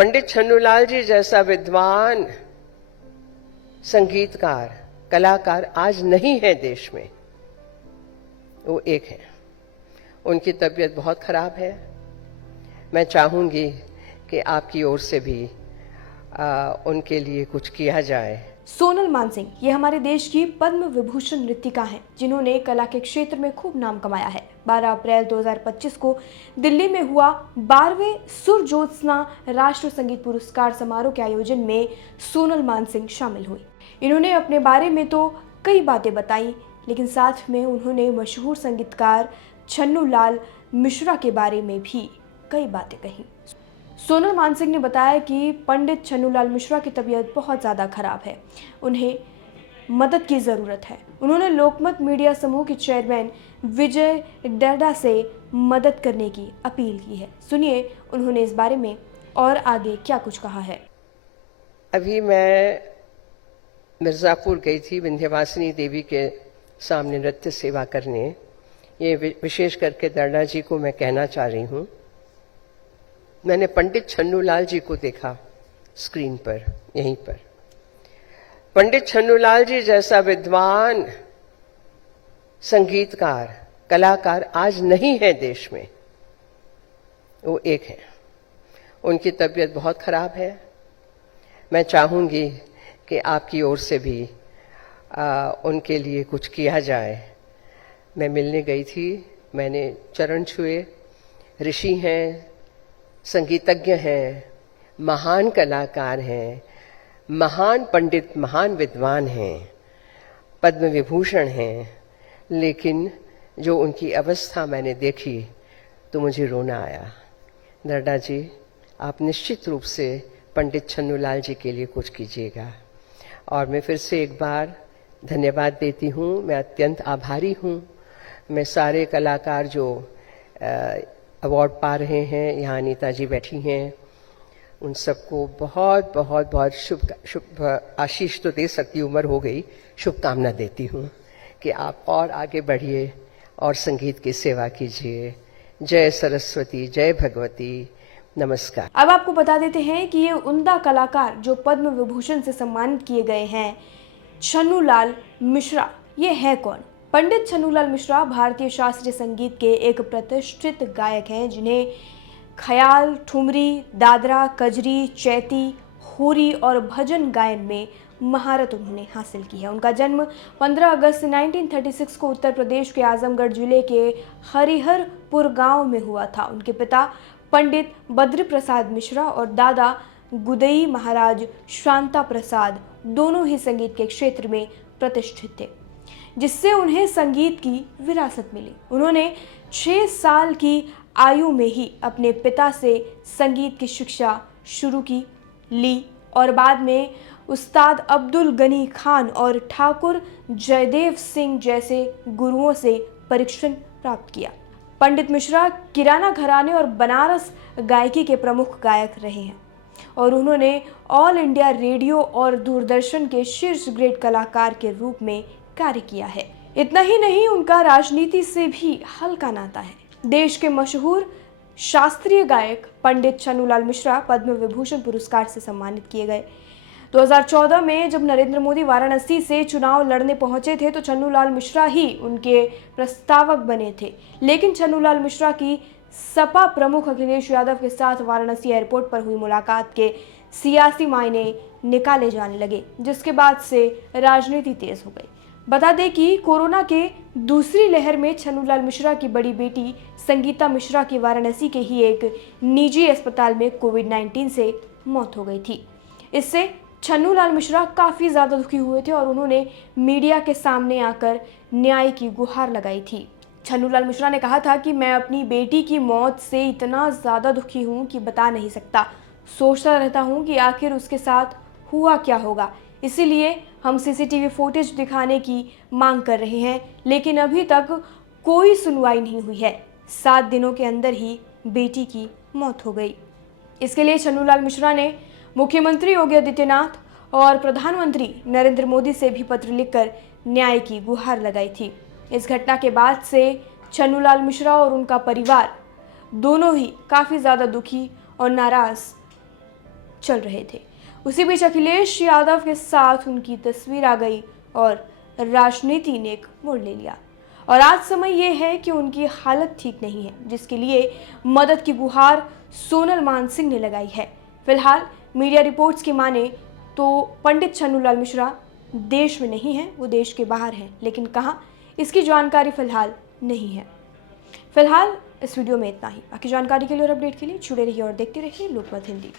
पंडित छन्नूलाल जी जैसा विद्वान संगीतकार कलाकार आज नहीं है देश में। वो एक है, उनकी तबीयत बहुत खराब है। मैं चाहूंगी कि आपकी ओर से भी उनके लिए कुछ किया जाए। सोनल मानसिंह ये हमारे देश की पद्म विभूषण नृत्यिका हैं, जिन्होंने कला के क्षेत्र में खूब नाम कमाया है। 12 अप्रैल 2025 को दिल्ली में हुआ 12वें सुर ज्योत्सना राष्ट्र संगीत पुरस्कार समारोह के आयोजन में सोनल मानसिंह शामिल हुई। इन्होंने अपने बारे में तो कई बातें बताई, लेकिन साथ में उन्होंने मशहूर संगीतकार छन्नूलाल मिश्रा के बारे में भी कई बातें कही। सोनल मानसिंह ने बताया कि पंडित छन्नूलाल मिश्रा की तबीयत बहुत ज़्यादा खराब है, उन्हें मदद की ज़रूरत है। उन्होंने लोकमत मीडिया समूह के चेयरमैन विजय डड्डा से मदद करने की अपील की है। सुनिए उन्होंने इस बारे में और आगे क्या कुछ कहा है। अभी मैं मिर्ज़ापुर गई थी विंध्यवासिनी देवी के सामने नृत्य सेवा करने। ये विशेष करके डड्डा जी को मैं कहना चाह रही हूँ, मैंने पंडित छन्नूलाल जी को देखा स्क्रीन पर, यहीं पर। पंडित छन्नूलाल जी जैसा विद्वान संगीतकार कलाकार आज नहीं है देश में। वो एक है, उनकी तबीयत बहुत खराब है। मैं चाहूंगी कि आपकी ओर से भी उनके लिए कुछ किया जाए। मैं मिलने गई थी, मैंने चरण छुए। ऋषि हैं, संगीतज्ञ हैं, महान कलाकार हैं, महान पंडित, महान विद्वान हैं, पद्म विभूषण हैं, लेकिन जो उनकी अवस्था मैंने देखी तो मुझे रोना आया। डड्डा जी, आप निश्चित रूप से पंडित छन्नूलाल जी के लिए कुछ कीजिएगा। और मैं फिर से एक बार धन्यवाद देती हूँ, मैं अत्यंत आभारी हूँ। मैं सारे कलाकार जो अवार्ड पा रहे हैं, यहाँ अनीता जी बैठी हैं, उन सबको बहुत बहुत बहुत शुभ आशीष तो दे सकती, उम्र हो गई, शुभकामना देती हूँ कि आप और आगे बढ़िए और संगीत की सेवा कीजिए। जय सरस्वती, जय भगवती, नमस्कार। अब आपको बता देते हैं कि ये उम्दा कलाकार जो पद्म विभूषण से सम्मानित किए गए हैं, छन्नूलाल मिश्रा, ये है कौन? पंडित छन्नूलाल मिश्रा भारतीय शास्त्रीय संगीत के एक प्रतिष्ठित गायक हैं, जिन्हें ख्याल, ठुमरी, दादरा, कजरी, चैती, होरी और भजन गायन में महारत उन्होंने हासिल की है। उनका जन्म 15 अगस्त 1936 को उत्तर प्रदेश के आजमगढ़ जिले के हरिहरपुर गांव में हुआ था। उनके पिता पंडित बद्र प्रसाद मिश्रा और दादा गुदई महाराज शांता प्रसाद दोनों ही संगीत के क्षेत्र में प्रतिष्ठित थे, जिससे उन्हें संगीत की विरासत मिली। उन्होंने 6 साल की आयु में ही अपने पिता से संगीत की शिक्षा शुरू ली और बाद में उस्ताद अब्दुल गनी खान और ठाकुर जयदेव सिंह जैसे गुरुओं से प्रशिक्षण प्राप्त किया। पंडित मिश्रा किराना घराने और बनारस गायकी के प्रमुख गायक रहे हैं और उन्होंने ऑल इंडिया रेडियो और दूरदर्शन के शीर्ष ग्रेड कलाकार के रूप में कार्य किया है। इतना ही नहीं, उनका राजनीति से भी हल्का नाता है। देश के मशहूर शास्त्रीय गायक पंडित छन्नूलाल मिश्रा पद्म विभूषण पुरस्कार से सम्मानित किए गए। 2014 में जब नरेंद्र मोदी वाराणसी से चुनाव लड़ने पहुंचे थे तो छन्नूलाल मिश्रा ही उनके प्रस्तावक बने थे, लेकिन छन्नूलाल मिश्रा की सपा प्रमुख अखिलेश यादव के साथ वाराणसी एयरपोर्ट पर हुई मुलाकात के सियासी मायने निकाले जाने लगे, जिसके बाद से राजनीति तेज हो गई। बता दें कि कोरोना के दूसरी लहर में छन्नूलाल मिश्रा की बड़ी बेटी संगीता मिश्रा की वाराणसी के ही एक निजी अस्पताल में कोविड-19 से मौत हो गई थी। इससे छन्नूलाल मिश्रा काफ़ी ज़्यादा दुखी हुए थे और उन्होंने मीडिया के सामने आकर न्याय की गुहार लगाई थी। छन्नूलाल मिश्रा ने कहा था कि मैं अपनी बेटी की मौत से इतना ज़्यादा दुखी हूँ कि बता नहीं सकता। सोचता रहता हूँ कि आखिर उसके साथ हुआ क्या होगा। इसीलिए हम सीसीटीवी फुटेज दिखाने की मांग कर रहे हैं, लेकिन अभी तक कोई सुनवाई नहीं हुई है। 7 दिनों के अंदर ही बेटी की मौत हो गई। इसके लिए छन्नूलाल मिश्रा ने मुख्यमंत्री योगी आदित्यनाथ और प्रधानमंत्री नरेंद्र मोदी से भी पत्र लिखकर न्याय की गुहार लगाई थी। इस घटना के बाद से छन्नूलाल मिश्रा और उनका परिवार दोनों ही काफ़ी ज़्यादा दुखी और नाराज़ चल रहे थे। उसी बीच अखिलेश यादव के साथ उनकी तस्वीर आ गई और राजनीति ने एक मोड़ ले लिया। और आज समय यह है कि उनकी हालत ठीक नहीं है, जिसके लिए मदद की गुहार सोनल मानसिंह ने लगाई है। फिलहाल मीडिया रिपोर्ट्स की माने तो पंडित छन्नूलाल मिश्रा देश में नहीं है, वो देश के बाहर हैं, लेकिन कहाँ, इसकी जानकारी फिलहाल नहीं है। फिलहाल इस वीडियो में इतना ही। बाकी जानकारी के लिए और अपडेट के लिए जुड़े रहिए और देखते रहिए लोकमत हिंदी।